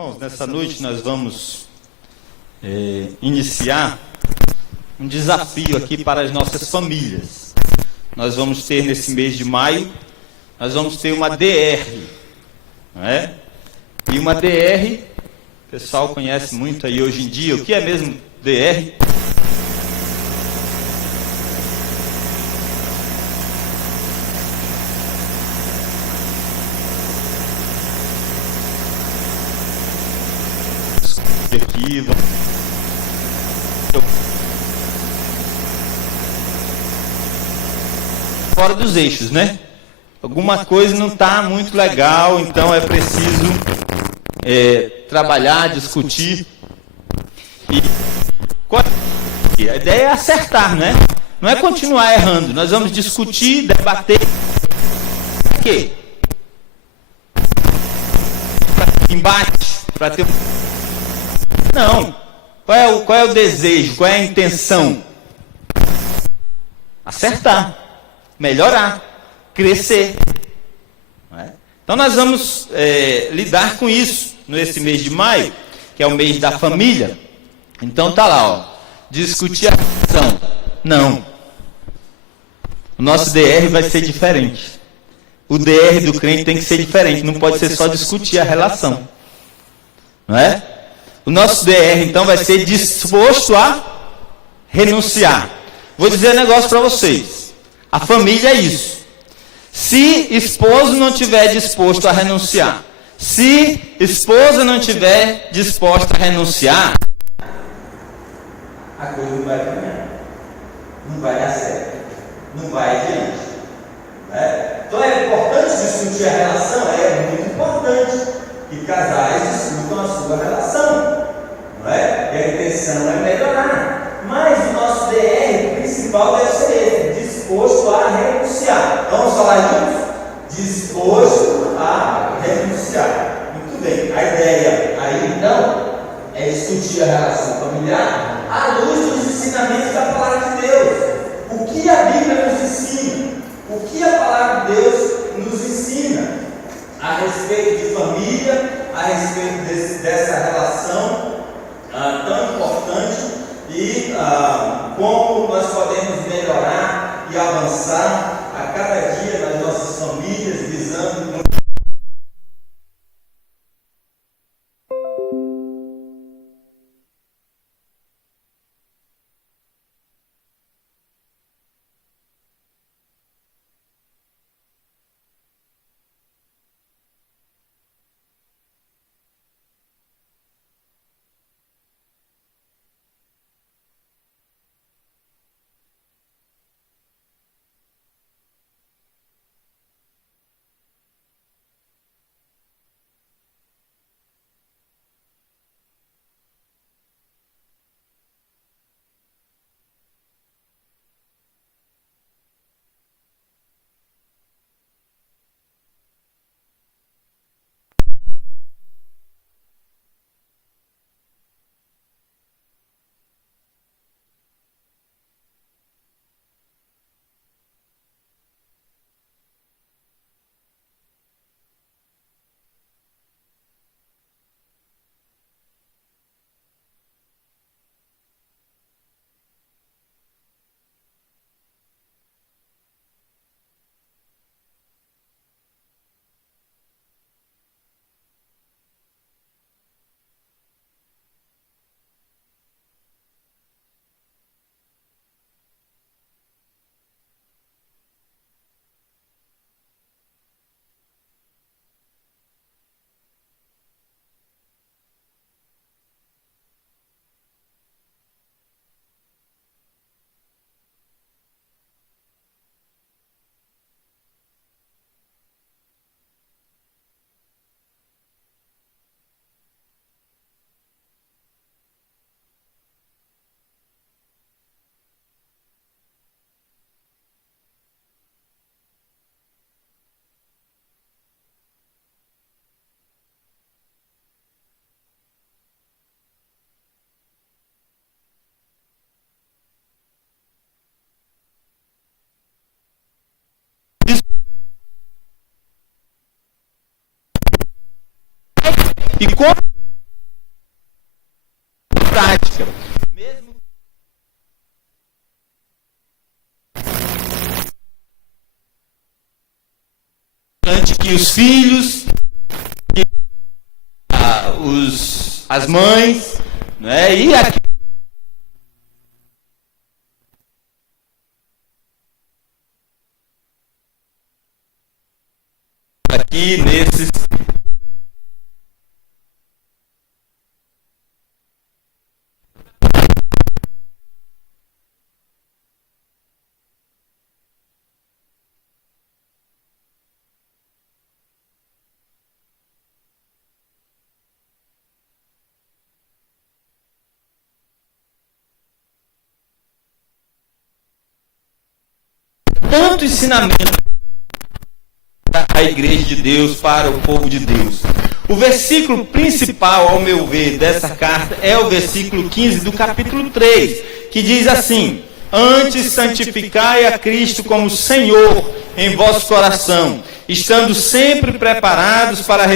Irmãos, nessa noite nós vamos iniciar um desafio aqui para as nossas famílias. Nós vamos ter nesse mês de maio, nós vamos ter uma DR, não é? E uma DR, o pessoal conhece muito aí hoje em dia. O que é mesmo DR? Aqui, fora dos eixos, né? Alguma coisa não está muito legal, então é preciso trabalhar, discutir. E a ideia é acertar, né? Não é continuar errando. Nós vamos discutir, debater. Para quê? Para embate, para ter. Não. Qual é o desejo? Qual é a intenção? Acertar, melhorar, crescer. Não é? Então nós vamos lidar com isso nesse mês de maio, que é o mês da família. Então tá lá, ó, discutir a relação. Não. O nosso DR vai ser diferente. O DR do crente tem que ser diferente. Não pode ser só discutir a relação. Não é? O nosso DR, então, vai ser disposto a renunciar. Vou dizer um negócio para vocês. A família é isso. Se esposo não estiver disposto a renunciar, se esposa não estiver disposta a renunciar, a coisa não vai caminhar. Não vai dar certo. Não vai adiante. Né? Então é importante discutir a relação, é muito importante. E casais discutam a sua relação, não é? E a intenção é melhorar. Mas o nosso DR principal deve ser esse: disposto a renunciar. Vamos falar juntos? Disposto a renunciar. Muito bem. A ideia aí então é discutir a relação familiar à luz dos ensinamentos da palavra de Deus. O que a Bíblia nos ensina? O que a palavra de Deus nos ensina a respeito de família, a respeito dessa relação tão importante e como nós podemos melhorar e avançar a cada dia nas nossas famílias, visando. E como prática. Mesmo que os filhos, as mães, né, e aqui nesses tanto ensinamento para a igreja de Deus, para o povo de Deus. O versículo principal, ao meu ver, dessa carta é o versículo 15 do capítulo 3, que diz assim: antes santificai a Cristo como Senhor em vosso coração, estando sempre preparados para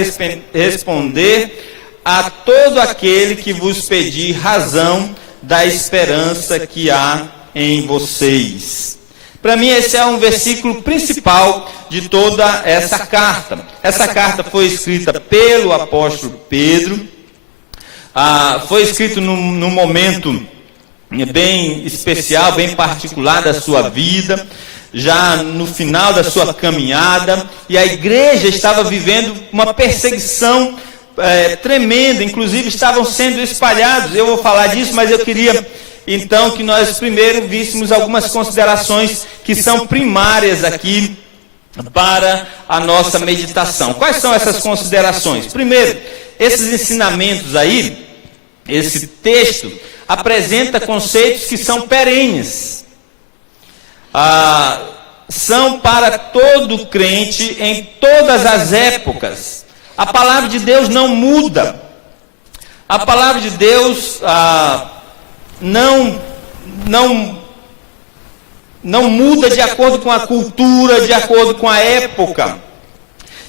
responder a todo aquele que vos pedir razão da esperança que há em vocês. Para mim, esse é um versículo principal de toda essa carta. Essa carta foi escrita pelo apóstolo Pedro, foi escrito num momento bem especial, bem particular da sua vida, já no final da sua caminhada, e a igreja estava vivendo uma perseguição tremenda, inclusive estavam sendo espalhados. Eu vou falar disso, mas eu queria então que nós primeiro víssemos algumas considerações que são primárias aqui para a nossa meditação. Quais são essas considerações? Primeiro, esses ensinamentos aí, esse texto apresenta conceitos que são perenes. São para todo crente em todas as épocas. A palavra de Deus não muda. A palavra de Deus não muda de acordo com a cultura, de acordo com a época.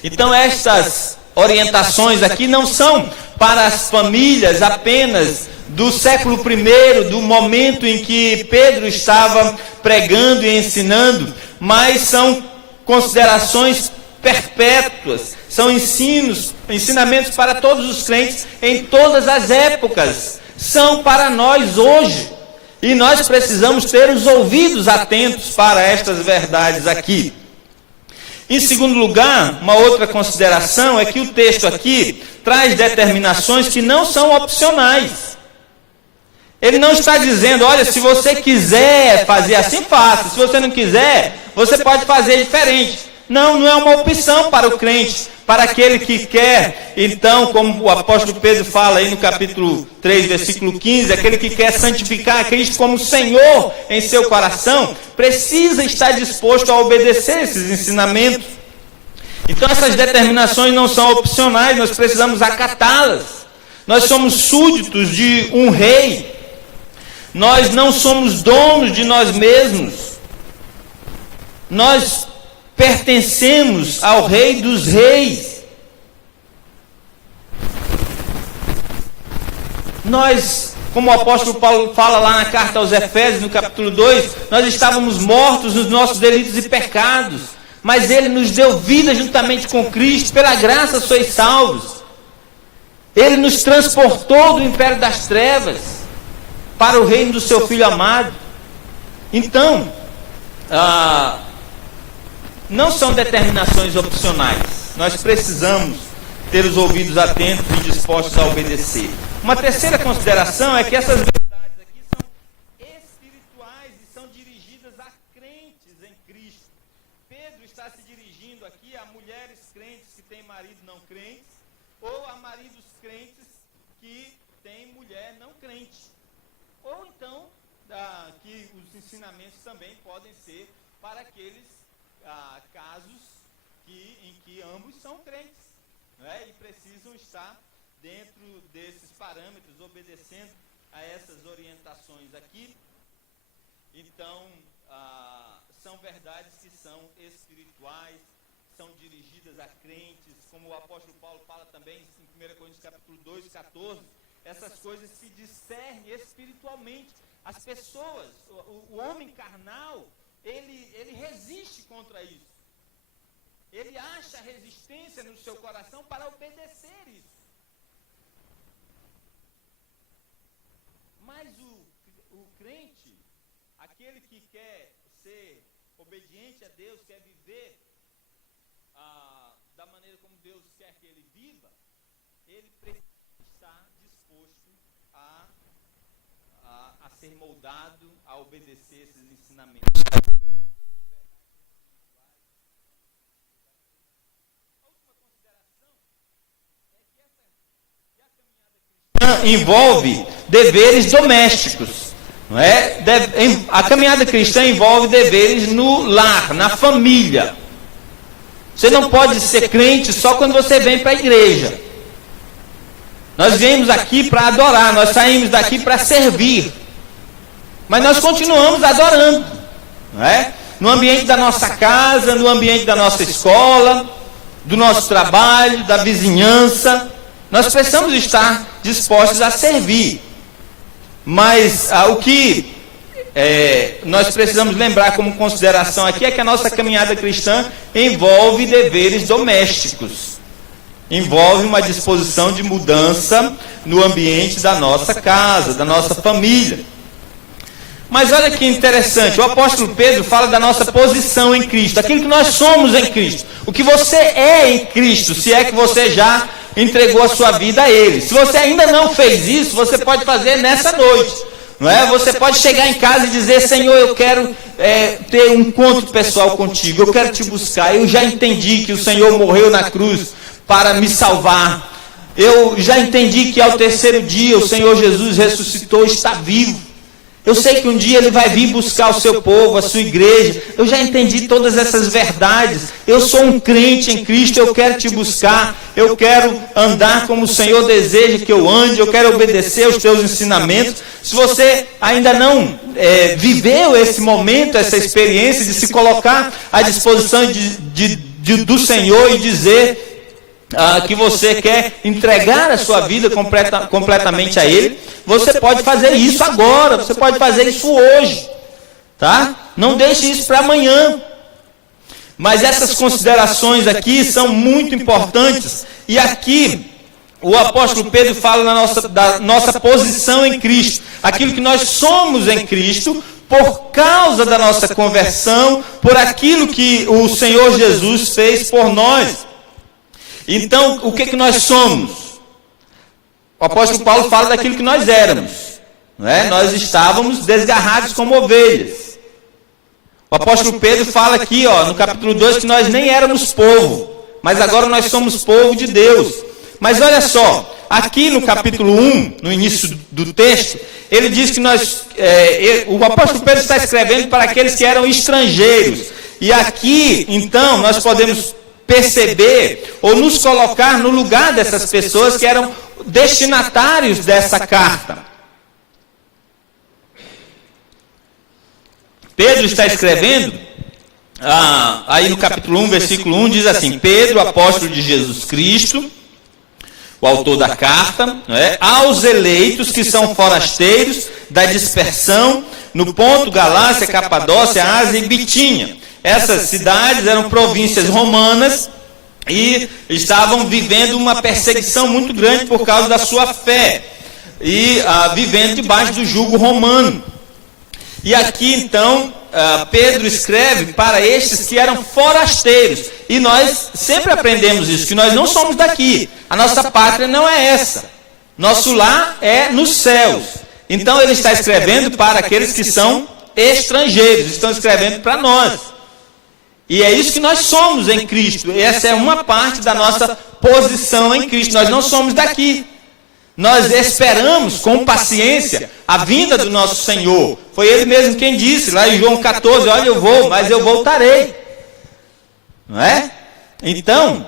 Então estas orientações aqui não são para as famílias apenas do século I, do momento em que Pedro estava pregando e ensinando, mas são considerações perpétuas, são ensinamentos para todos os crentes em todas as épocas, são para nós hoje, e nós precisamos ter os ouvidos atentos para estas verdades aqui. Em segundo lugar, uma outra consideração é que o texto aqui traz determinações que não são opcionais. Ele não está dizendo, olha, se você quiser fazer assim, faça. Se você não quiser, você pode fazer diferente. Não é uma opção para o crente, para aquele que quer, então, como o apóstolo Pedro fala aí no capítulo 3, versículo 15, aquele que quer santificar a Cristo como Senhor em seu coração, precisa estar disposto a obedecer esses ensinamentos. Então essas determinações não são opcionais, nós precisamos acatá-las. Nós somos súditos de um rei, nós não somos donos de nós mesmos, nós pertencemos ao Rei dos Reis. Nós, como o apóstolo Paulo fala lá na carta aos Efésios, no capítulo 2, nós estávamos mortos nos nossos delitos e pecados, mas Ele nos deu vida juntamente com Cristo, pela graça sois salvos. Ele nos transportou do império das trevas para o reino do seu Filho amado. Então, não são determinações opcionais. Nós precisamos ter os ouvidos atentos e dispostos a obedecer. Uma terceira consideração é que essas verdades aqui são espirituais e são dirigidas a crentes em Cristo. Pedro está se dirigindo aqui a mulheres crentes que têm marido não crentes, ou a maridos crentes que têm mulher não crente. Ou então, que os ensinamentos também podem ser para aqueles casos em que ambos são crentes, né? E precisam estar dentro desses parâmetros, obedecendo a essas orientações aqui. Então, são verdades que são espirituais, são dirigidas a crentes, como o apóstolo Paulo fala também em 1 Coríntios capítulo 2, 14, essas coisas se discernem espiritualmente. As pessoas, o homem carnal, ele resiste contra isso. Ele acha resistência no seu coração para obedecer isso. Mas o crente, aquele que quer ser obediente a Deus, quer viver da maneira como Deus quer que ele viva, ele precisa estar disposto a ser moldado, a obedecer esses ensinamentos. A última consideração é que a caminhada cristã envolve deveres domésticos. Não é? A caminhada cristã envolve deveres no lar, na família. Você não pode ser crente só quando você vem para a igreja. Nós viemos aqui para adorar, nós saímos daqui para servir. Mas nós continuamos adorando, não é? No ambiente da nossa casa, no ambiente da nossa escola, do nosso trabalho, da vizinhança. Nós precisamos estar dispostos a servir. Mas o que nós precisamos lembrar como consideração aqui é que a nossa caminhada cristã envolve deveres domésticos. Envolve uma disposição de mudança no ambiente da nossa casa, da nossa família. Mas olha que interessante, o apóstolo Pedro fala da nossa posição em Cristo, aquilo que nós somos em Cristo, o que você é em Cristo, se é que você já entregou a sua vida a Ele. Se você ainda não fez isso, você pode fazer nessa noite, não é? Você pode chegar em casa e dizer: Senhor, eu quero ter um encontro pessoal contigo, eu quero te buscar, eu já entendi que o Senhor morreu na cruz para me salvar, eu já entendi que ao 3º dia o Senhor Jesus ressuscitou, está vivo. Eu sei que um dia Ele vai vir buscar o seu povo, a sua igreja. Eu já entendi todas essas verdades. Eu sou um crente em Cristo, eu quero te buscar. Eu quero andar como o Senhor deseja que eu ande. Eu quero obedecer aos teus ensinamentos. Se você ainda não viveu esse momento, essa experiência de se colocar à disposição do Senhor e dizer que você quer entregar a sua vida completamente a Ele, você pode fazer isso agora, você pode fazer isso hoje, tá? Não deixe isso para amanhã. Mas essas considerações aqui são muito importantes, e aqui o apóstolo Pedro fala da nossa posição em Cristo, aquilo que nós somos em Cristo, por causa da nossa conversão, por aquilo que o Senhor Jesus fez por nós. Então, o que nós somos? O apóstolo Paulo fala daquilo que nós éramos, não é? Nós estávamos desgarrados como ovelhas. O apóstolo Pedro fala aqui, no capítulo 2, que nós nem éramos povo, mas agora nós somos povo de Deus. Mas olha só, aqui no capítulo 1, no início do texto, ele diz que o apóstolo Pedro está escrevendo para aqueles que eram estrangeiros. E aqui, então, nós podemos perceber ou nos colocar no lugar dessas pessoas que eram destinatários dessa carta. Pedro está escrevendo, aí no capítulo 1, versículo 1, diz assim: Pedro, apóstolo de Jesus Cristo, o autor da carta, aos eleitos que são forasteiros da dispersão no Ponto, Galácia, Capadócia, Ásia e Bitínia. Essas cidades eram províncias romanas e estavam vivendo uma perseguição muito grande por causa da sua fé e vivendo debaixo do jugo romano. E aqui então Pedro escreve para estes que eram forasteiros, e nós sempre aprendemos isso, que nós não somos daqui, a nossa pátria não é essa, nosso lar é nos céus. Então ele está escrevendo para aqueles que são estrangeiros, estão escrevendo para nós. E é isso que nós somos em Cristo. Essa é uma parte da nossa posição em Cristo. Nós não somos daqui. Nós esperamos com paciência a vinda do nosso Senhor. Foi Ele mesmo quem disse lá em João 14, olha, eu vou, mas eu voltarei. Não é? Então,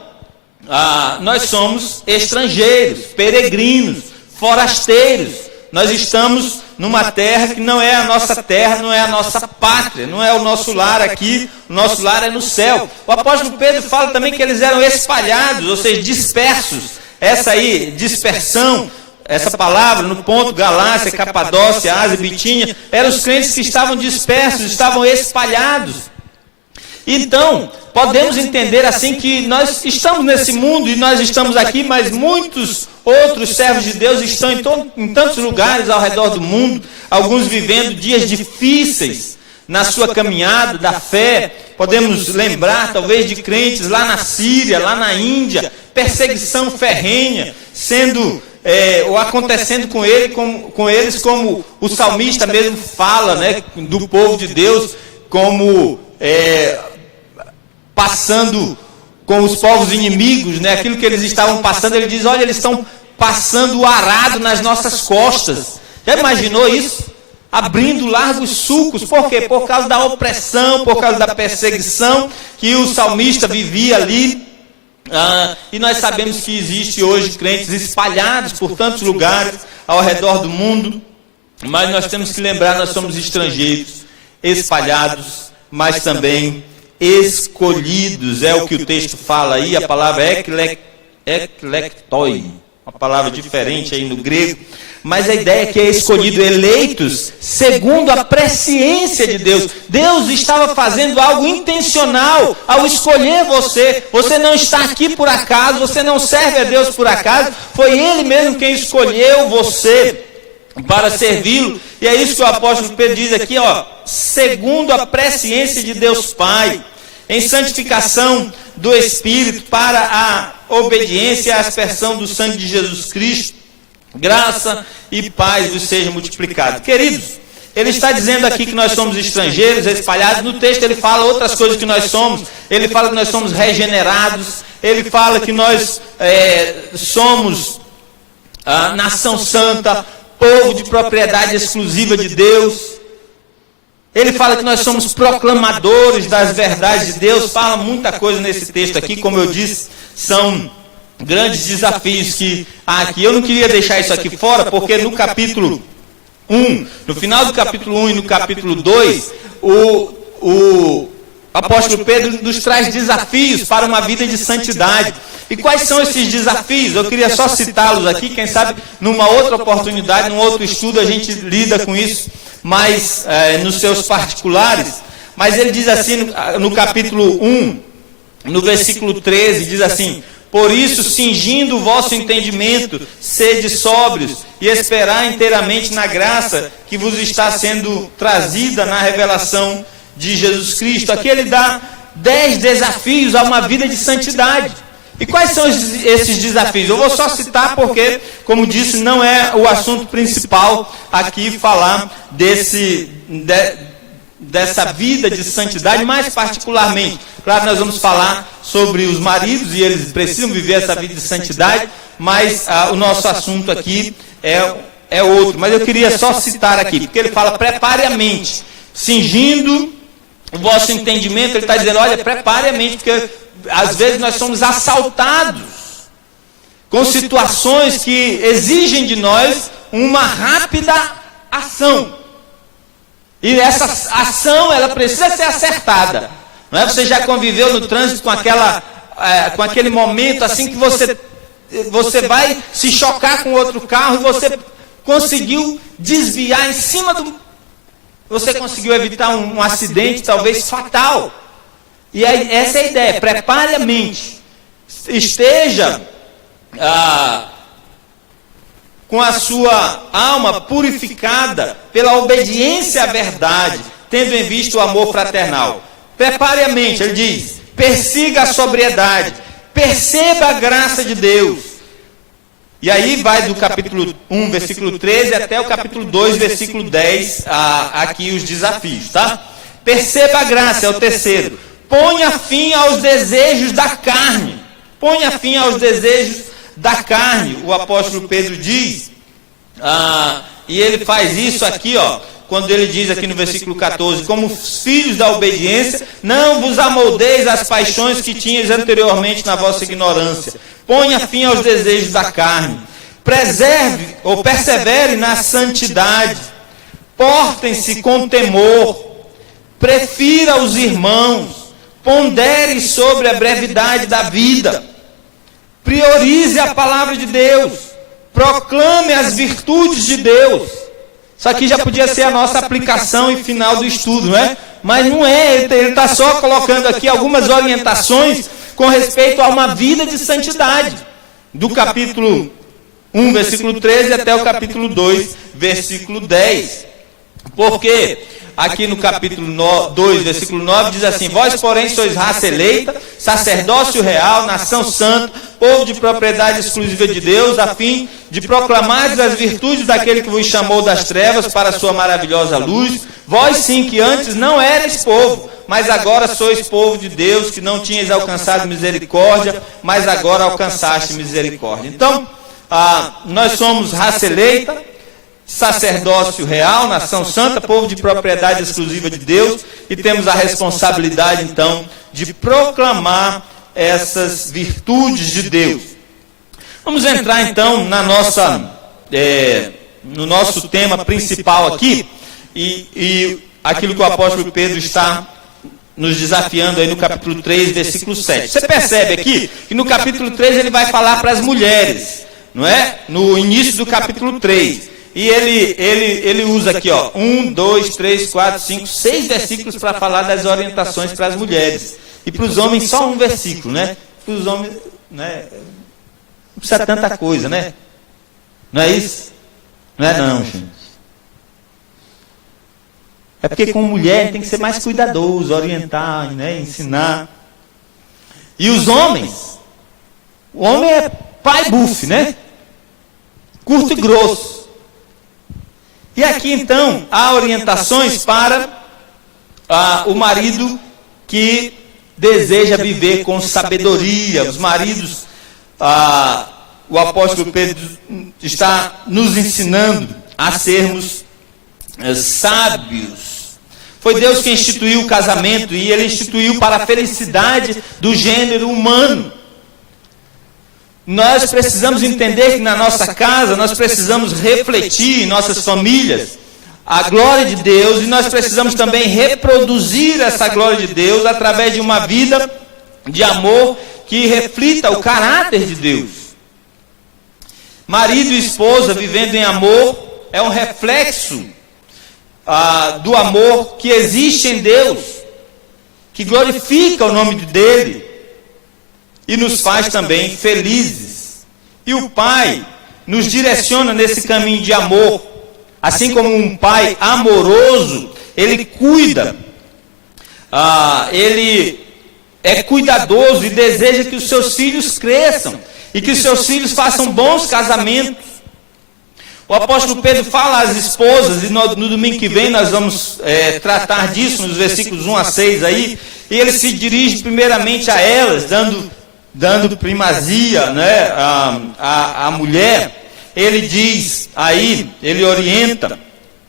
nós somos estrangeiros, peregrinos, forasteiros. Nós estamos numa terra que não é a nossa terra, não é a nossa pátria, não é o nosso lar aqui, o nosso lar é no céu. O apóstolo Pedro fala também que eles eram espalhados, ou seja, dispersos. Essa aí, dispersão, essa palavra, no ponto, Galácia, Capadócia, Ásia, Bitínia, eram os crentes que estavam dispersos, estavam espalhados. Então, podemos entender assim que nós estamos nesse mundo e nós estamos aqui, mas muitos outros servos de Deus estão em tantos lugares ao redor do mundo, alguns vivendo dias difíceis na sua caminhada da fé. Podemos lembrar talvez de crentes lá na Síria, lá na Índia, perseguição ferrenha sendo ou acontecendo com eles, como o salmista mesmo fala, né, do povo de Deus, como passando com os povos inimigos, né, aquilo que eles estavam passando. Ele diz: olha, eles estão passando o arado nas nossas costas. Já imaginou isso? Abrindo largos sulcos. Por quê? Por causa da opressão, por causa da perseguição que o salmista vivia ali. E nós sabemos que existe hoje crentes espalhados por tantos lugares ao redor do mundo, mas nós temos que lembrar, nós somos estrangeiros, espalhados, mas também escolhidos. É o que o texto fala aí, a palavra eklektoi, uma palavra diferente aí no grego, mas a ideia é que é escolhido, eleitos, segundo a presciência de Deus. Deus estava fazendo algo intencional ao escolher você. Você não está aqui por acaso, você não serve a Deus por acaso, foi Ele mesmo quem escolheu você para servi-lo. E é isso que o apóstolo Pedro diz aqui, ó, segundo a presciência de Deus Pai, em santificação do Espírito, para a obediência e a aspersão do sangue de Jesus Cristo, graça e paz vos seja multiplicado. Queridos, ele está dizendo aqui que nós somos estrangeiros, espalhados. No texto ele fala outras coisas que nós somos. Ele fala que nós somos regenerados, ele fala que nós somos nação santa, povo de propriedade exclusiva de Deus. Ele fala que nós somos proclamadores das verdades de Deus. Fala muita coisa nesse texto aqui, como eu disse, são grandes desafios que há aqui. Eu não queria deixar isso aqui fora, porque no capítulo 1, no final do capítulo 1 e no capítulo 2, o apóstolo Pedro nos traz desafios para uma vida de santidade. E quais são esses desafios? Eu queria só citá-los aqui, quem sabe numa outra oportunidade, num outro estudo a gente lida com isso, mas nos seus particulares. Mas ele diz assim no capítulo 1, no versículo 13, diz assim: por isso, cingindo o vosso entendimento, sede sóbrios e esperar inteiramente na graça que vos está sendo trazida na revelação de Jesus Cristo. Aqui ele dá 10 desafios a uma vida de santidade. E quais são esses desafios? Eu vou só citar porque, como disse, não é o assunto principal aqui falar dessa vida de santidade, mais particularmente. Claro, nós vamos falar sobre os maridos e eles precisam viver essa vida de santidade, mas o nosso assunto aqui é outro. Mas eu queria só citar aqui, porque ele fala: prepare a mente, cingindo o vosso entendimento. Ele está dizendo: olha, prepare a mente, porque às vezes nós somos assaltados com situações que exigem de nós uma rápida ação. E essa ação, ela precisa ser acertada. Não é? Você já conviveu no trânsito com aquele momento assim que você vai se chocar com outro carro e você conseguiu desviar em cima do... Você conseguiu evitar um acidente talvez fatal. E aí, essa é a ideia: prepare a mente, esteja com a sua alma purificada pela obediência à verdade, tendo em vista o amor fraternal. Prepare a mente, ele diz, persiga a sobriedade, perceba a graça de Deus. E aí vai do capítulo 1, versículo 13, até o capítulo 2, versículo 10, aqui os desafios, tá? Perceba a graça, é o terceiro. Ponha fim aos desejos da carne. Ponha fim aos desejos da carne, o apóstolo Pedro diz, e ele faz isso aqui, ó, quando ele diz aqui no versículo 14: como filhos da obediência, não vos amoldeis às paixões que tinhas anteriormente na vossa ignorância. Ponha fim aos desejos da carne. Preserve ou persevere na santidade. Portem-se com temor. Prefira os irmãos. Pondere sobre a brevidade da vida. Priorize a palavra de Deus. proclame as virtudes de Deus. Isso aqui já podia ser a nossa aplicação e final do estudo, não é? Mas não é, ele está só colocando aqui algumas orientações com respeito a uma vida de santidade. Do capítulo 1, versículo 13, até o capítulo 2, versículo 10. Porque aqui no capítulo 2, versículo 9, diz assim: vós, porém, sois raça eleita, sacerdócio real, nação santa, povo de propriedade exclusiva de Deus, a fim de proclamar as virtudes daquele que vos chamou das trevas para a sua maravilhosa luz. Vós sim, que antes não erais povo, mas agora sois povo de Deus, que não tinhas alcançado misericórdia, mas agora alcançaste misericórdia. Então, nós somos raça eleita, sacerdócio real, nação santa, povo de propriedade exclusiva de Deus, e temos a responsabilidade, então, de proclamar essas virtudes de Deus. Vamos entrar, então, no nosso tema principal aqui, e aquilo que o apóstolo Pedro está nos desafiando aí no capítulo 3, versículo 7. Você percebe aqui que no capítulo 3 ele vai falar para as mulheres, não é? No início do capítulo 3. E ele usa aqui, 1, 2, 3, 4, 5, 6 versículos para falar das orientações para as mulheres. E para os homens só um versículo, né? Para os homens, né? Não precisa tanta coisa, né? Não é isso? Não é não, gente. É porque com mulher tem que ser mais cuidadoso, orientar, né? Ensinar. E os homens? O homem é pai buff, né? Curto e grosso. E aqui, então, há orientações para o marido que deseja viver com sabedoria. Os maridos, o apóstolo Pedro está nos ensinando a sermos sábios. Foi Deus que instituiu o casamento, e Ele instituiu para a felicidade do gênero humano. Nós precisamos entender que na nossa casa, nós precisamos refletir em nossas famílias a glória de Deus, e nós precisamos também reproduzir essa glória de Deus através de uma vida de amor que reflita o caráter de Deus. Marido e esposa vivendo em amor é um reflexo do amor que existe em Deus, que glorifica o nome dele e nos faz também felizes. E o Pai nos direciona nesse caminho de amor. Assim como um pai amoroso, ele cuida, ele é cuidadoso e deseja que os seus filhos cresçam e que os seus filhos façam bons casamentos. O apóstolo Pedro fala às esposas, e no domingo que vem nós vamos tratar disso nos versículos 1 a 6 aí, e ele se dirige primeiramente a elas, dando primazia, né, à mulher. Ele diz aí, ele orienta,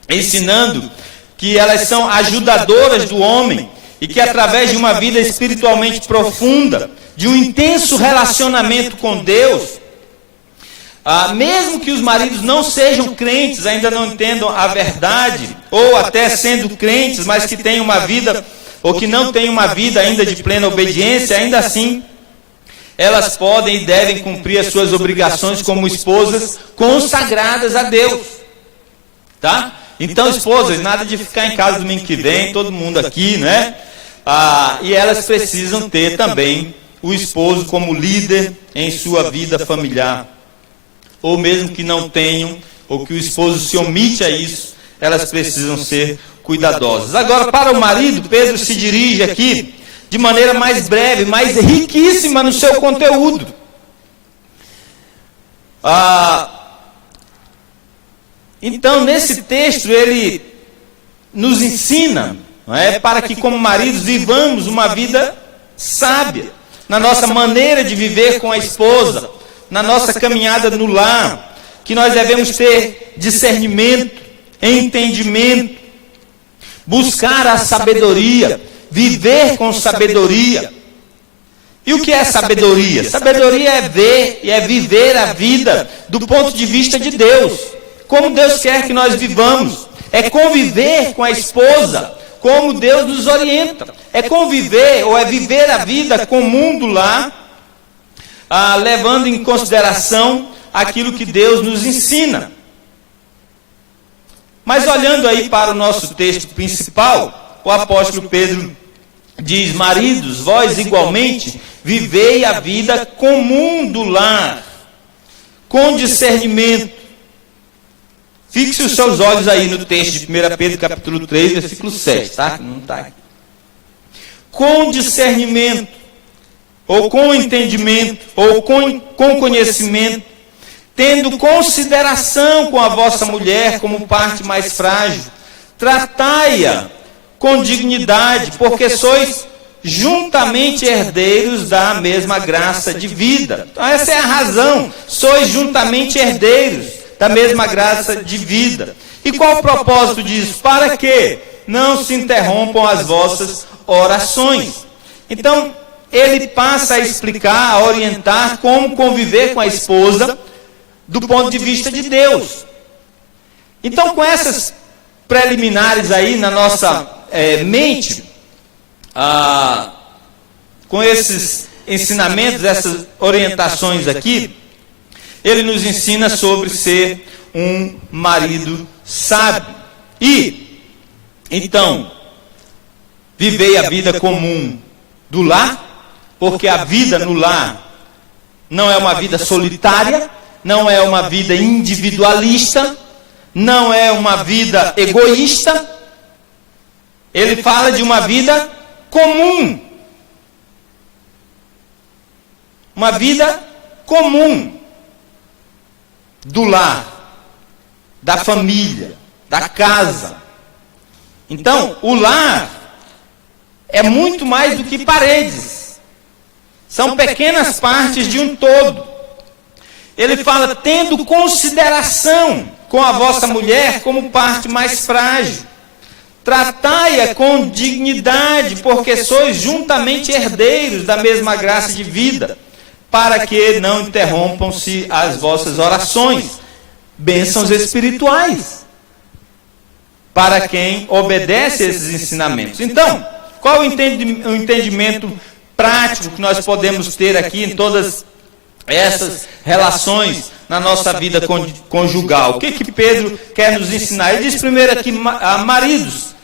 ensinando que elas são ajudadoras do homem, e que através de uma vida espiritualmente profunda, de um intenso relacionamento com Deus, mesmo que os maridos não sejam crentes, ainda não entendam a verdade, ou até sendo crentes, mas que tenham uma vida, ou que não tenham uma vida ainda de plena obediência, ainda assim, elas podem e devem cumprir as suas obrigações como esposas consagradas a Deus. Tá? Então, esposas, nada de ficar em casa domingo que vem, todo mundo aqui, né? E elas precisam ter também o esposo como líder em sua vida familiar. Ou mesmo que não tenham, ou que o esposo se omite a isso, elas precisam ser cuidadosas. Agora, para o marido, Pedro se dirige aqui de maneira mais breve, mais riquíssima no seu conteúdo. Então, nesse texto, ele nos ensina, não é, para que, como maridos, vivamos uma vida sábia, na nossa maneira de viver com a esposa, na nossa caminhada no lar, que nós devemos ter discernimento, entendimento, buscar a sabedoria, viver com sabedoria. E o que é sabedoria? Sabedoria é ver e é viver a vida do ponto de vista de Deus, como Deus quer que nós vivamos. É conviver com a esposa como Deus nos orienta. É conviver ou é viver a vida com o mundo lá, levando em consideração aquilo que Deus nos ensina. Mas olhando aí para o nosso texto principal, o apóstolo Pedro diz: maridos, vós igualmente vivei a vida comum do lar, com discernimento. Fixe os seus olhos aí no texto de 1 Pedro capítulo 3, versículo 7, tá? Não está aqui. Com discernimento, ou com entendimento, ou com conhecimento, tendo consideração com a vossa mulher como parte mais frágil, tratai-a com dignidade, porque sois juntamente herdeiros da mesma graça de vida. Então essa é a razão, sois juntamente herdeiros da mesma graça de vida. E qual o propósito disso? Para que não se interrompam as vossas orações. Então, ele passa a explicar, a orientar como conviver com a esposa do ponto de vista de Deus. Então, com essas preliminares aí na nossa mente, com esses ensinamentos, essas orientações aqui, ele nos ensina sobre ser um marido sábio. E, então, vivei a vida comum do lar, porque a vida no lar não é uma vida solitária, não é uma vida individualista, não é uma vida egoísta. Ele fala de uma vida comum. Uma vida comum do lar, da família, da casa. Então, o lar é muito mais do que paredes. São pequenas partes de um todo. Ele fala, tendo consideração com a vossa mulher como parte mais frágil. Tratai-a com dignidade, porque sois juntamente herdeiros da mesma graça de vida, para que não interrompam-se as vossas orações, bênçãos espirituais, para quem obedece a esses ensinamentos. Então, qual o entendimento prático que nós podemos ter aqui em todas essas relações na nossa vida conjugal? O que Pedro quer nos ensinar? Ele diz primeiro aqui, maridos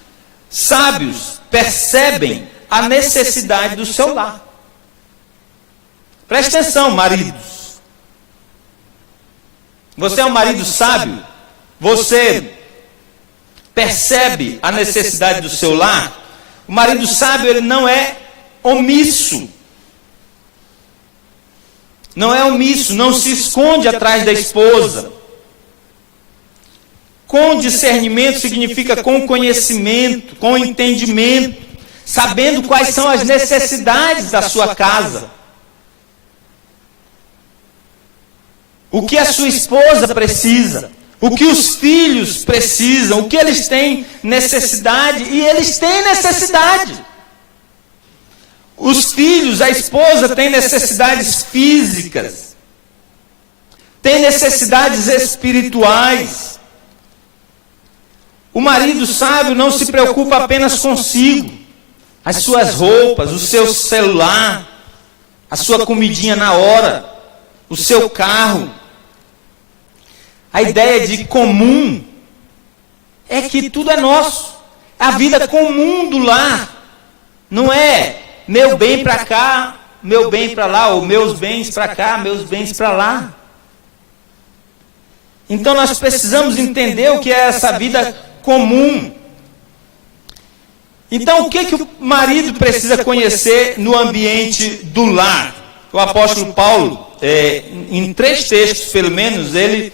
sábios percebem a necessidade do seu lar. Preste atenção, maridos. Você é um marido sábio? Você percebe a necessidade do seu lar? O marido sábio, ele não é omisso. Não é omisso, não se esconde atrás da esposa. Com discernimento significa com conhecimento, com entendimento, sabendo quais são as necessidades da sua casa. O que a sua esposa precisa, o que os filhos precisam, o que eles têm necessidade, e eles têm necessidade. Os filhos, a esposa tem necessidades físicas, tem necessidades espirituais. O marido sábio não se preocupa apenas consigo, as suas roupas, o seu celular, a sua comidinha na hora, o seu carro. A ideia de comum é que tudo é nosso. A vida comum do lar não é meu bem para cá, meu bem para lá, ou meus bens para cá, meus bens para lá. Então nós precisamos entender o que é essa vida comum. Então o que o marido precisa conhecer no ambiente do lar? O apóstolo Paulo, em 3 textos pelo menos, ele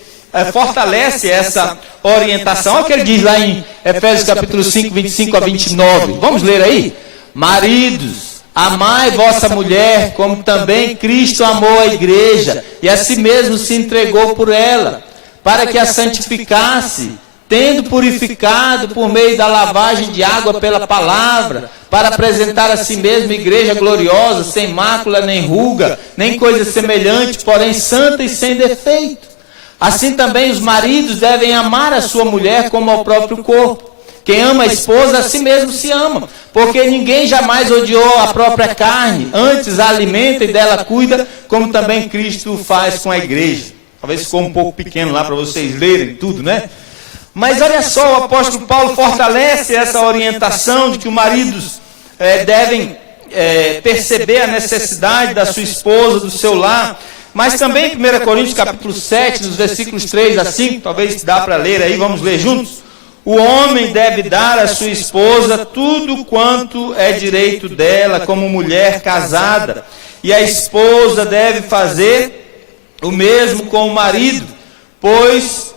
fortalece essa orientação. Olha o que ele diz lá em Efésios capítulo 5, 25 a 29. Vamos ler aí? Maridos, amai vossa mulher, como também Cristo amou a igreja, e a si mesmo se entregou por ela, para que a santificasse, tendo purificado por meio da lavagem de água pela palavra, para apresentar a si mesmo igreja gloriosa, sem mácula nem ruga, nem coisa semelhante, porém santa e sem defeito. Assim também os maridos devem amar a sua mulher como ao próprio corpo. Quem ama a esposa, a si mesmo se ama, porque ninguém jamais odiou a própria carne, antes a alimenta e dela cuida, como também Cristo faz com a igreja. Talvez ficou um pouco pequeno lá para vocês lerem tudo, né? Mas olha só, o apóstolo Paulo fortalece essa orientação de que os maridos devem perceber a necessidade da sua esposa, do seu lar. Mas também em 1 Coríntios capítulo 7, nos versículos 3 a 5, talvez dá para ler aí, vamos ler juntos. O homem deve dar à sua esposa tudo quanto é direito dela, como mulher casada. E a esposa deve fazer o mesmo com o marido, pois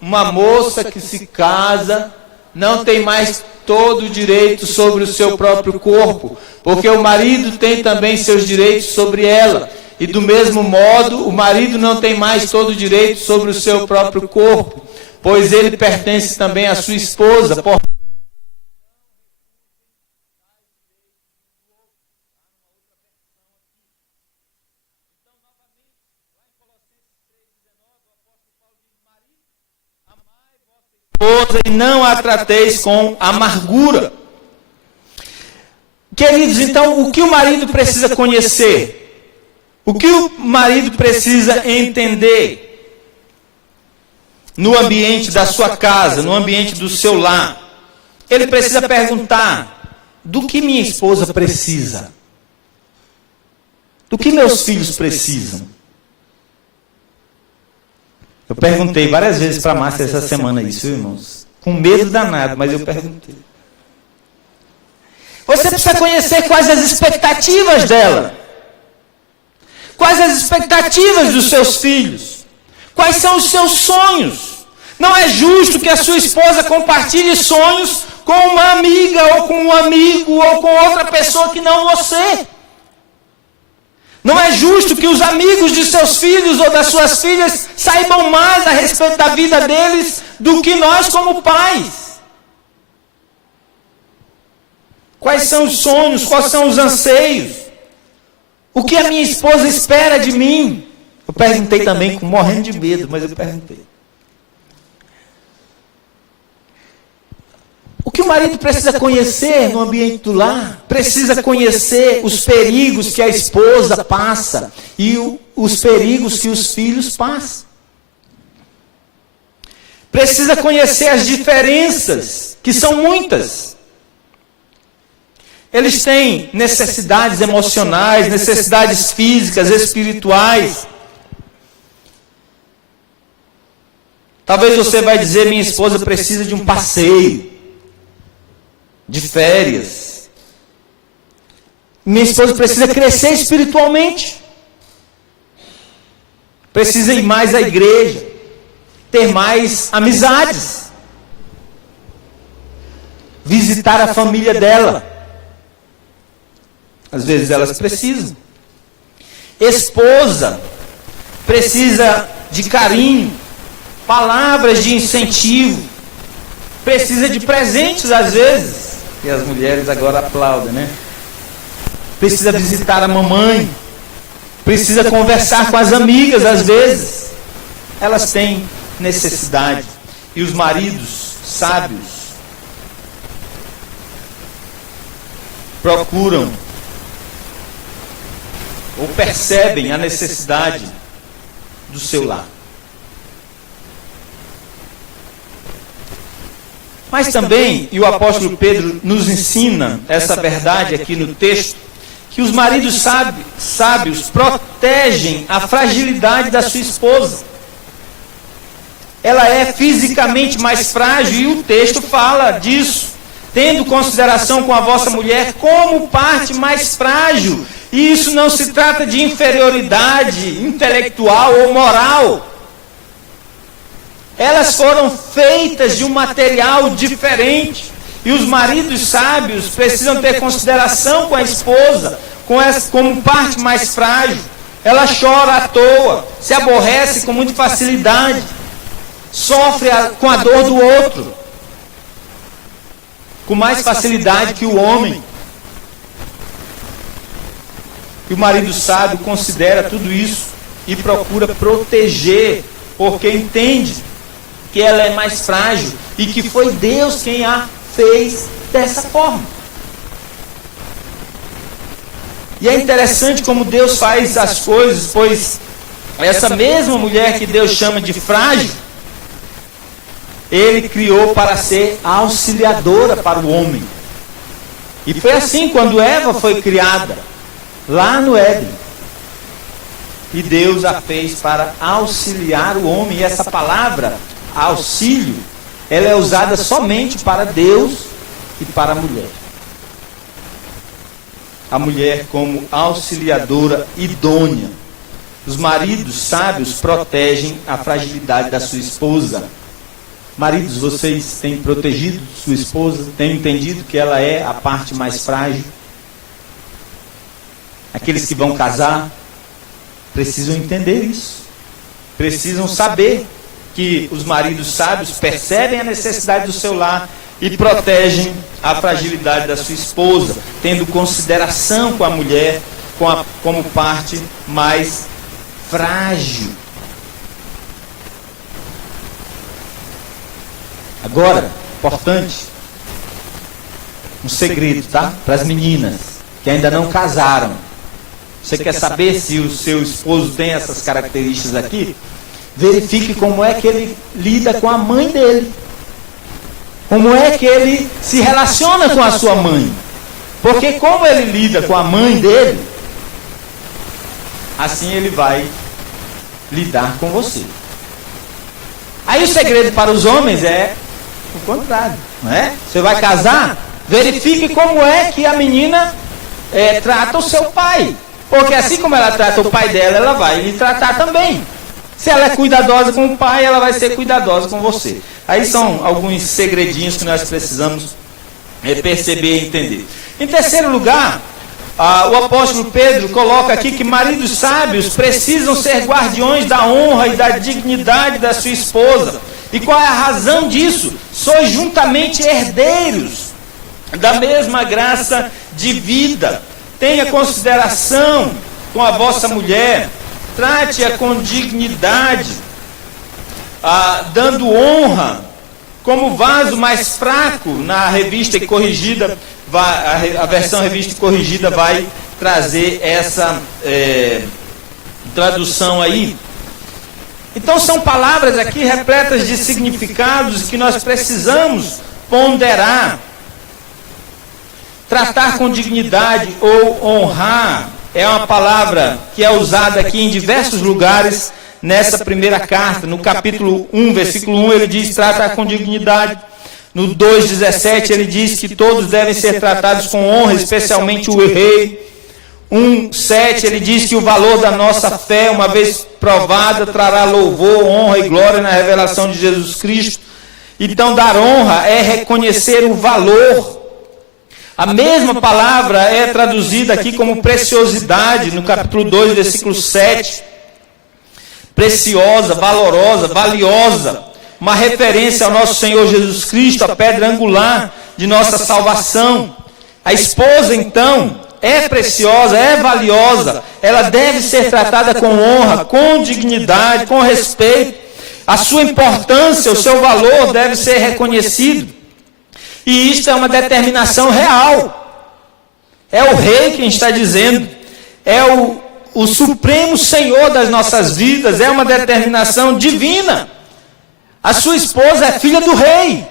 uma moça que se casa não tem mais todo o direito sobre o seu próprio corpo, porque o marido tem também seus direitos sobre ela. E do mesmo modo, o marido não tem mais todo o direito sobre o seu próprio corpo, pois ele pertence também à sua esposa. E não a trateis com amargura. Queridos, então, o que o marido precisa conhecer? O que o marido precisa entender no ambiente da sua casa, no ambiente do seu lar? Ele precisa perguntar: do que minha esposa precisa? Do que meus filhos precisam? Eu perguntei várias vezes para a Márcia essa semana isso, irmãos. Com medo danado, mas eu perguntei. Você precisa conhecer quais as expectativas dela. Quais as expectativas dos seus filhos? Quais são os seus sonhos? Não é justo que a sua esposa compartilhe sonhos com uma amiga, ou com um amigo, ou com outra pessoa que não você. Não é justo que os amigos de seus filhos ou das suas filhas saibam mais a respeito da vida deles do que nós como pais. Quais são os sonhos? Quais são os anseios? O que a minha esposa espera de mim? Eu perguntei também, morrendo de medo, mas eu perguntei. O que o marido precisa conhecer no ambiente do lar? Precisa conhecer os perigos que a esposa passa e os perigos que os filhos passam. Precisa conhecer as diferenças, que são muitas. Eles têm necessidades emocionais, necessidades físicas, espirituais. Talvez você vai dizer: minha esposa precisa de um passeio, de férias. Minha esposa precisa crescer espiritualmente. Precisa ir mais à igreja, ter mais amizades, visitar a família dela. Às vezes elas precisam. Esposa precisa de carinho, palavras de incentivo, precisa de presentes às vezes. E as mulheres agora aplaudem, né? Precisa visitar a mamãe, precisa conversar com as amigas às vezes. Elas têm necessidade. E os maridos sábios procuram ou percebem a necessidade do seu lar. Mas também, e o apóstolo Pedro nos ensina essa verdade aqui no texto, que os maridos sábios protegem a fragilidade da sua esposa. Ela é fisicamente mais frágil e o texto fala disso, tendo consideração com a vossa mulher como parte mais frágil. E isso não se trata de inferioridade intelectual ou moral. Elas foram feitas de um material diferente. E os maridos sábios precisam ter consideração com a esposa, como parte mais frágil. Ela chora à toa, se aborrece com muita facilidade, sofre com a dor do outro, com mais facilidade que o homem. E o marido sábio considera tudo isso e procura proteger, porque entende que ela é mais frágil e que foi Deus quem a fez dessa forma. E é interessante como Deus faz as coisas, pois essa mesma mulher que Deus chama de frágil, Ele criou para ser auxiliadora para o homem. E foi assim quando Eva foi criada, lá no Éden. E Deus a fez para auxiliar o homem. E essa palavra, auxílio, ela é usada somente para Deus e para a mulher. A mulher como auxiliadora idônea. Os maridos sábios protegem a fragilidade da sua esposa. Maridos, vocês têm protegido sua esposa? Têm entendido que ela é a parte mais frágil? Aqueles que vão casar precisam entender isso. Precisam saber que os maridos sábios percebem a necessidade do seu lar e protegem a fragilidade da sua esposa, tendo consideração com a mulher como parte mais frágil. Agora, importante, um segredo, tá? Para as meninas que ainda não casaram. Você quer saber se o seu esposo tem essas características aqui? Verifique como é que ele lida com a mãe dele. Como é que ele se relaciona com a sua mãe. Porque como ele lida com a mãe dele, assim ele vai lidar com você. Aí o segredo para os homens é o contrário, não é? Você vai casar, verifique como é que a menina trata o seu pai. Porque assim como ela trata o pai dela, ela vai lhe tratar também. Se ela é cuidadosa com o pai, ela vai ser cuidadosa com você. Aí são alguns segredinhos que nós precisamos perceber e entender. Em terceiro lugar, o apóstolo Pedro coloca aqui que maridos sábios precisam ser guardiões da honra e da dignidade da sua esposa. E qual é a razão disso? Sois juntamente herdeiros da mesma graça de vida. Tenha consideração com a vossa mulher, trate-a com dignidade, dando honra, como vaso mais fraco. Na revista e corrigida, a versão revista e corrigida vai trazer essa tradução aí. Então são palavras aqui repletas de significados que nós precisamos ponderar. Tratar com dignidade ou honrar é uma palavra que é usada aqui em diversos lugares nessa primeira carta. No capítulo 1, versículo 1, ele diz: trata com dignidade. No 2,17 ele diz que todos devem ser tratados com honra, especialmente o rei. 1,7 ele diz que o valor da nossa fé, uma vez provada, trará louvor, honra e glória na revelação de Jesus Cristo. Então dar honra é reconhecer o valor. A mesma palavra é traduzida aqui como preciosidade, no capítulo 2, versículo 7. Preciosa, valorosa, valiosa. Uma referência ao nosso Senhor Jesus Cristo, a pedra angular de nossa salvação. A esposa, então, é preciosa, é valiosa. Ela deve ser tratada com honra, com dignidade, com respeito. A sua importância, o seu valor deve ser reconhecido. E isto é uma determinação real. É o rei quem está dizendo. É o supremo Senhor das nossas vidas. É uma determinação divina. A sua esposa é filha do rei.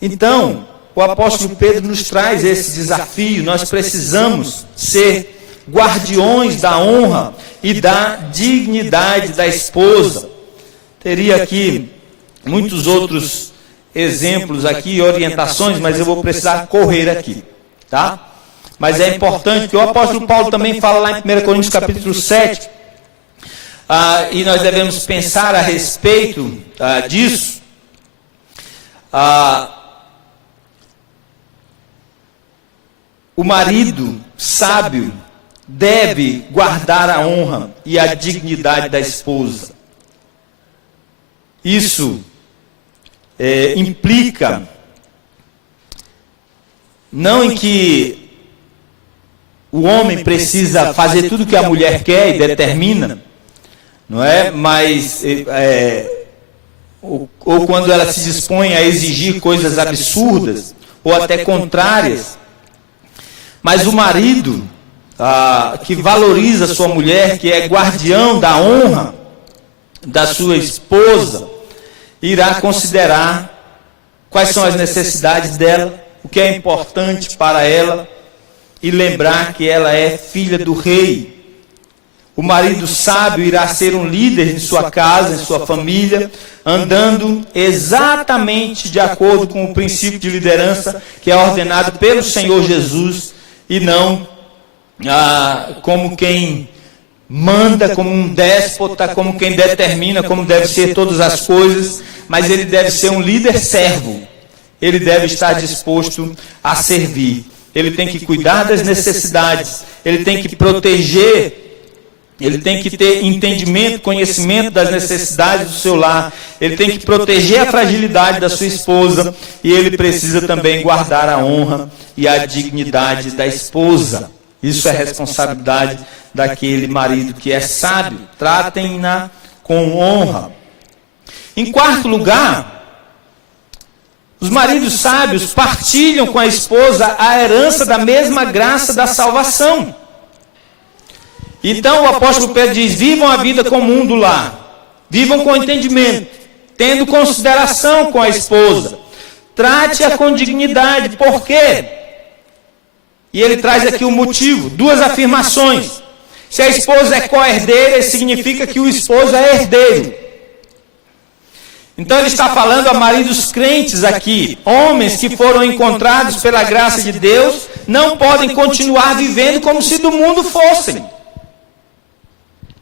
Então, o apóstolo Pedro nos traz esse desafio. Nós precisamos ser guardiões da honra e da dignidade da esposa. Teria aqui muitos outros exemplos aqui, orientações, mas eu vou precisar correr aqui, tá? Mas é importante que o apóstolo Paulo também fala lá em 1 Coríntios capítulo 7, e nós devemos pensar a respeito disso. O marido sábio deve guardar a honra e a dignidade da esposa. Isso implica não em que o homem precisa fazer tudo o que a mulher quer e determina, não é? Mas ou quando ela se dispõe a exigir coisas absurdas, ou até contrárias. Mas o marido que valoriza sua mulher, que é guardião da honra da sua esposa, irá considerar quais são as necessidades dela, o que é importante para ela, e lembrar que ela é filha do rei. O marido sábio irá ser um líder em sua casa, em sua família, andando exatamente de acordo com o princípio de liderança que é ordenado pelo Senhor Jesus, e não como quem manda, como um déspota, como quem determina como deve ser todas as coisas, mas ele deve ser um líder servo. Ele deve estar disposto a servir. Ele tem que cuidar das necessidades, ele tem que proteger, ele tem que ter entendimento, conhecimento das necessidades do seu lar, ele tem que proteger a fragilidade da sua esposa, e ele precisa também guardar a honra e a dignidade da esposa. Isso é responsabilidade daquele marido que é sábio. Tratem-na com honra. Em quarto lugar, os maridos sábios partilham com a esposa a herança da mesma graça da salvação. Então o apóstolo Pedro diz: vivam a vida comum do lar, vivam com entendimento, tendo consideração com a esposa, trate-a com dignidade. Por quê? E ele traz aqui o motivo, duas afirmações. Se a esposa é co-herdeira, isso significa que o esposo é herdeiro. Então ele está falando a maridos crentes aqui, homens que foram encontrados pela graça de Deus, não podem continuar vivendo como se do mundo fossem.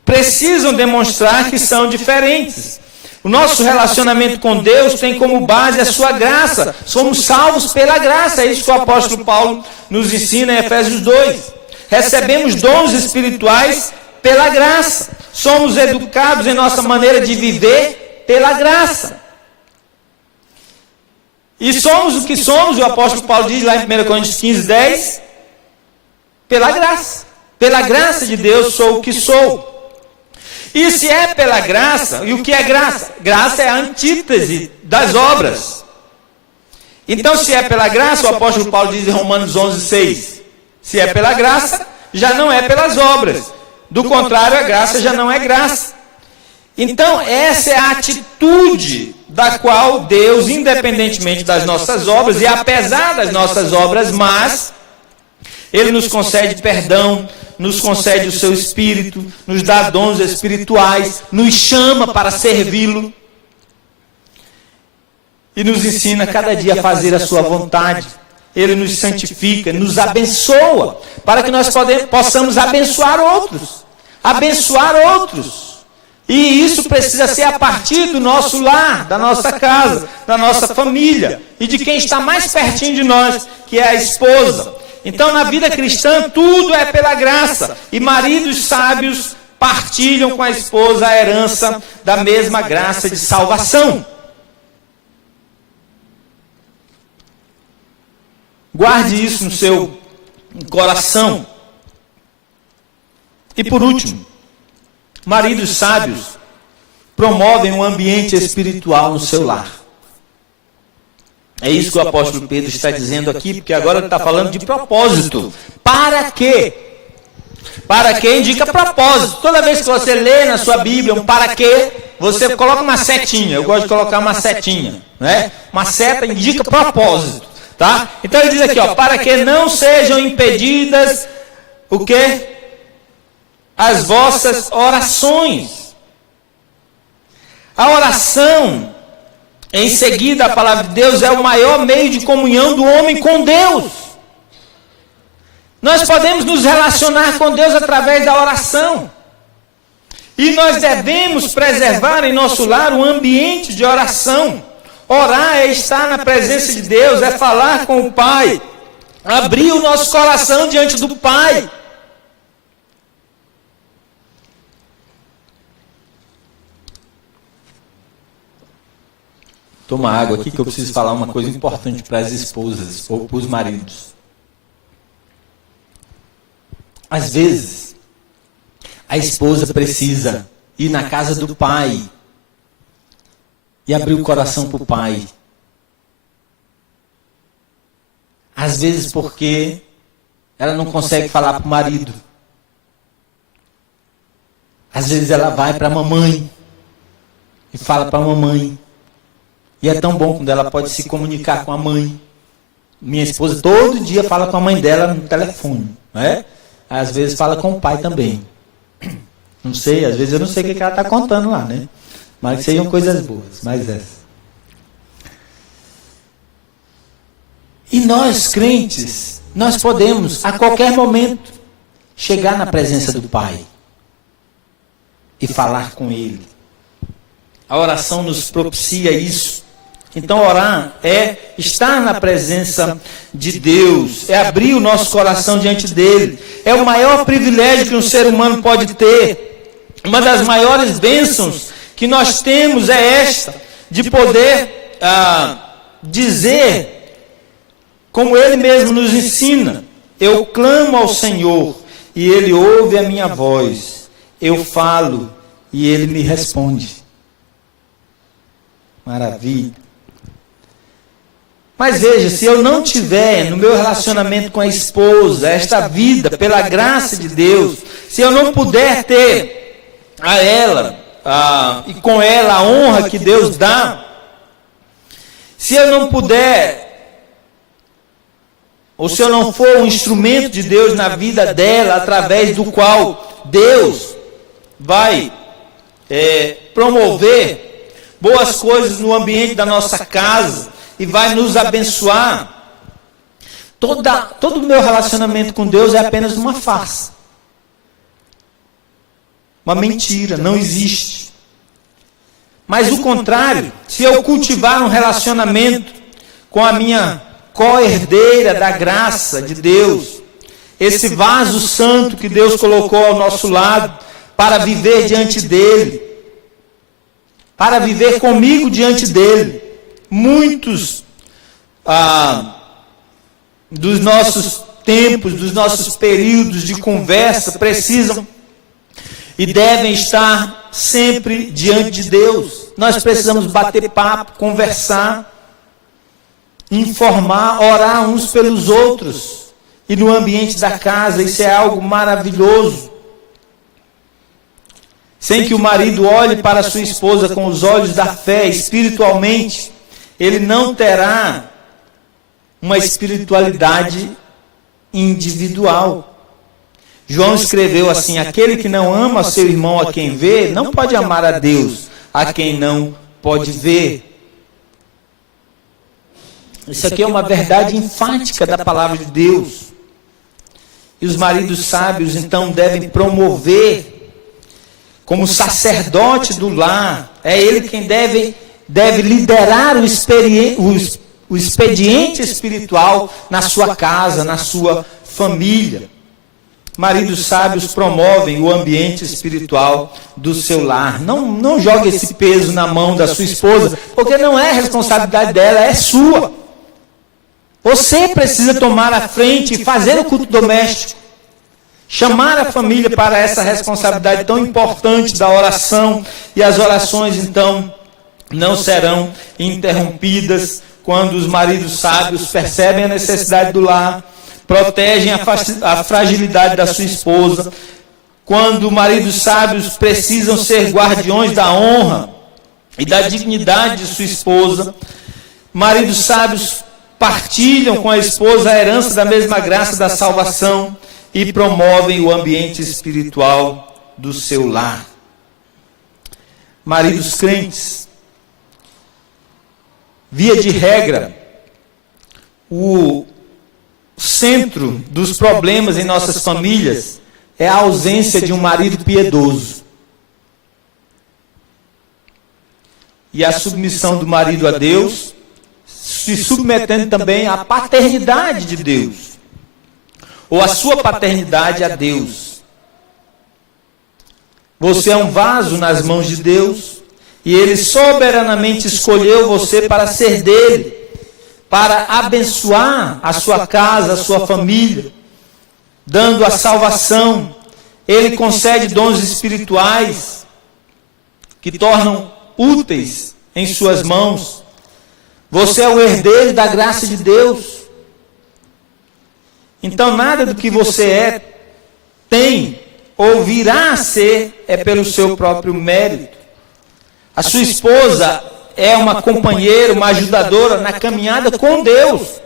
Precisam demonstrar que são diferentes. O nosso relacionamento com Deus tem como base a sua graça. Somos salvos pela graça. É isso que o apóstolo Paulo nos ensina em Efésios 2. Recebemos dons espirituais pela graça. Somos educados em nossa maneira de viver pela graça. E somos o que somos, o apóstolo Paulo diz lá em 1 Coríntios 15, 10, pela graça. Pela graça de Deus sou o que sou. E se é pela graça, e o que é graça? Graça é a antítese das obras. Então, se é pela graça, o apóstolo Paulo diz em Romanos 11, 6, se é pela graça, já não é pelas obras. Do contrário, a graça já não é graça. Então, essa é a atitude da qual Deus, independentemente das nossas obras, e apesar das nossas obras, mas Ele nos concede perdão, nos concede o seu Espírito, nos dá dons espirituais, nos chama para servi-lo e nos ensina cada dia a fazer a sua vontade. Ele nos santifica, nos abençoa, para que nós possamos abençoar outros. Abençoar outros. E isso precisa ser a partir do nosso lar, da nossa casa, da nossa família e de quem está mais pertinho de nós, que é a esposa. Então, na vida cristã, tudo é pela graça. E maridos sábios partilham com a esposa a herança da mesma graça de salvação. Guarde isso no seu coração. E por último, maridos sábios promovem um ambiente espiritual no seu lar. É isso que o apóstolo Pedro está dizendo aqui, porque agora ele está falando de propósito. Para quê? Para quê indica propósito. Toda vez que você lê na sua Bíblia um para quê, você coloca uma setinha. Eu gosto de colocar uma setinha, né? Uma seta indica propósito, tá? Então ele diz aqui, ó, para que não sejam impedidas o quê? As vossas orações. A oração, em seguida, a palavra de Deus é o maior meio de comunhão do homem com Deus. Nós podemos nos relacionar com Deus através da oração. E nós devemos preservar em nosso lar um ambiente de oração. Orar é estar na presença de Deus, é falar com o Pai. Abrir o nosso coração diante do Pai. Toma água aqui que eu preciso falar uma coisa importante para as esposas ou para os maridos. Às vezes, a esposa precisa ir na casa do pai e abrir o coração para o pai. Às vezes porque ela não consegue falar para o marido. Às vezes ela vai para a mamãe e fala para a mamãe. E é tão bom quando ela pode se comunicar com a mãe. Minha esposa todo dia fala com a mãe dela no telefone, né? Às vezes fala com o pai também. Não sei, às vezes eu não sei o que ela está contando lá, né? Mas que sejam coisas boas, mas essa. E nós, crentes, nós podemos, a qualquer momento, chegar na presença do Pai e falar com Ele. A oração nos propicia isso. Então, orar é estar na presença de Deus, é abrir o nosso coração diante dEle. É o maior privilégio que um ser humano pode ter. Uma das maiores bênçãos que nós temos é esta, de poder dizer, como Ele mesmo nos ensina: eu clamo ao Senhor e Ele ouve a minha voz. Eu falo e Ele me responde. Maravilha. Mas veja, se eu não tiver no meu relacionamento com a esposa esta vida, pela graça de Deus, se eu não puder ter a ela e com ela a honra que Deus dá, se eu não puder, ou se eu não for um instrumento de Deus na vida dela, através do qual Deus vai promover boas coisas no ambiente da nossa casa e vai nos abençoar, todo o meu relacionamento com Deus é apenas uma farsa. Uma mentira, não existe. Mas o contrário, se eu cultivar um relacionamento com a minha co-herdeira da graça de Deus, esse vaso santo que Deus colocou ao nosso lado, para viver diante dEle, para viver comigo diante dEle. Muitos dos nossos tempos, dos nossos períodos de conversa precisam e devem estar sempre diante de Deus. Nós precisamos bater papo, conversar, informar, orar uns pelos outros. E no ambiente da casa, isso é algo maravilhoso. Sem que o marido olhe para a sua esposa com os olhos da fé, espiritualmente, ele não terá uma espiritualidade individual. João escreveu assim: aquele que não ama seu irmão a quem vê, não pode amar a Deus a quem não pode ver. Isso aqui é uma verdade enfática da palavra de Deus. E os maridos sábios, então, devem promover, como sacerdote do lar, é ele quem deve liderar o expediente espiritual na sua casa, na sua família. Maridos sábios promovem o ambiente espiritual do seu lar. Não jogue esse peso na mão da sua esposa, porque não é responsabilidade dela, é sua. Você precisa tomar a frente e fazer o culto doméstico. Chamar a família para essa responsabilidade tão importante da oração. E as orações, então, não serão interrompidas quando os maridos sábios percebem a necessidade do lar, protegem a fragilidade da sua esposa. Quando maridos sábios precisam ser guardiões da honra e da dignidade de sua esposa, maridos sábios partilham com a esposa a herança da mesma graça da salvação e promovem o ambiente espiritual do seu lar. Maridos crentes, via de regra, o centro dos problemas em nossas famílias é a ausência de um marido piedoso. E a submissão do marido a Deus, se submetendo também à paternidade de Deus, ou a sua paternidade a Deus. Você é um vaso nas mãos de Deus, e Ele soberanamente escolheu você para ser dele, para abençoar a sua casa, a sua família, dando a salvação. Ele concede dons espirituais que tornam úteis em suas mãos. Você é o herdeiro da graça de Deus. Então nada do que você é, tem ou virá a ser é pelo seu próprio mérito. A sua esposa é uma companheira, uma ajudadora na caminhada com Deus.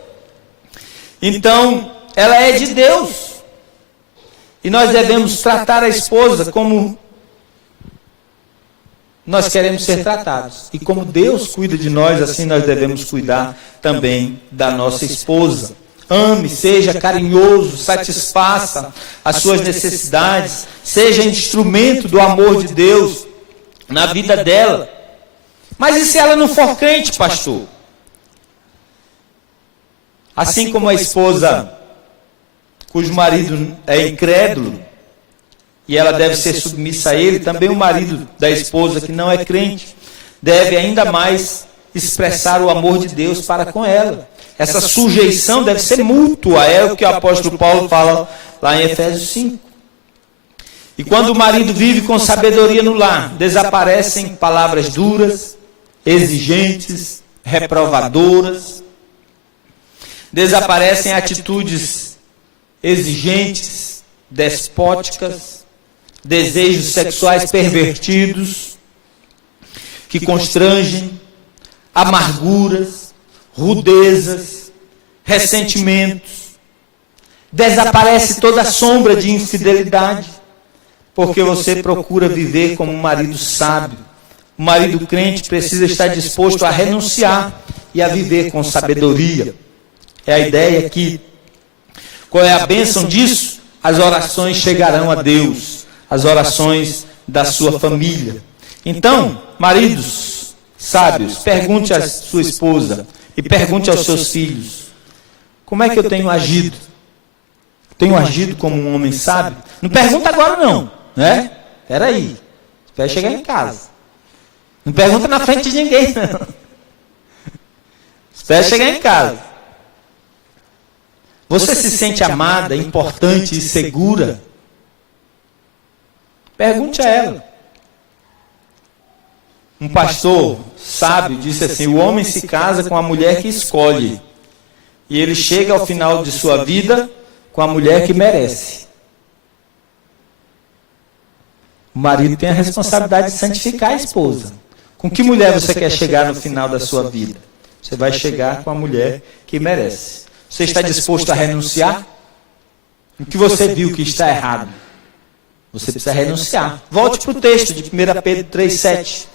Então, ela é de Deus. E nós devemos tratar a esposa como nós queremos ser tratados. E como Deus cuida de nós, assim nós devemos cuidar também da nossa esposa. Ame, seja carinhoso, satisfaça as suas necessidades, seja instrumento do amor de Deus na vida dela. Mas e se ela não for crente, pastor? Assim como a esposa cujo marido é incrédulo, e ela deve ser submissa a ele, também o marido da esposa que não é crente deve ainda mais expressar o amor de Deus para com ela. Essa sujeição deve ser mútua, é o que o apóstolo Paulo fala lá em Efésios 5. E quando o marido vive com sabedoria no lar, desaparecem palavras duras, exigentes, reprovadoras, desaparecem atitudes exigentes, despóticas, desejos sexuais pervertidos, que constrangem, amarguras, rudezas, ressentimentos. Desaparece toda a sombra de infidelidade, porque você procura viver como um marido sábio. O marido crente precisa estar disposto a renunciar e a viver com sabedoria. É a ideia aqui. Qual é a bênção disso? As orações chegarão a Deus, as orações da sua família. Então, maridos sábios, pergunte à sua esposa e pergunte aos seus filhos: como é que eu tenho agido? Tenho agido como um homem sábio? Não pergunta agora não, né? Espera aí, espera chegar em casa. Não pergunta na frente de ninguém, não. Espera chegar em casa. Você se sente amada, importante e segura? Pergunte a ela. Um pastor sábio disse assim: o homem se casa com a mulher que escolhe, e ele chega ao final de sua vida com a mulher que merece. O marido tem a responsabilidade de santificar a esposa. Com que mulher você quer chegar no final da sua vida? Você vai chegar com a mulher que merece. Você está disposto a renunciar? O que você viu que está errado? Você precisa renunciar. Volte para o texto de 1 Pedro 3,7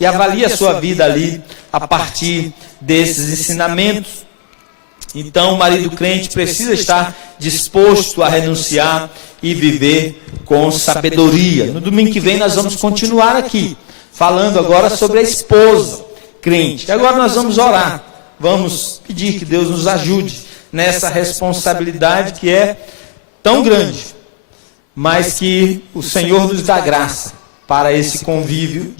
e avalie a sua vida ali a partir desses ensinamentos. Então, o marido crente precisa estar disposto a renunciar e viver com sabedoria. No domingo que vem nós vamos continuar aqui, falando agora sobre a esposa crente. E agora nós vamos orar. Vamos pedir que Deus nos ajude nessa responsabilidade que é tão grande, mas que o Senhor nos dá graça para esse convívio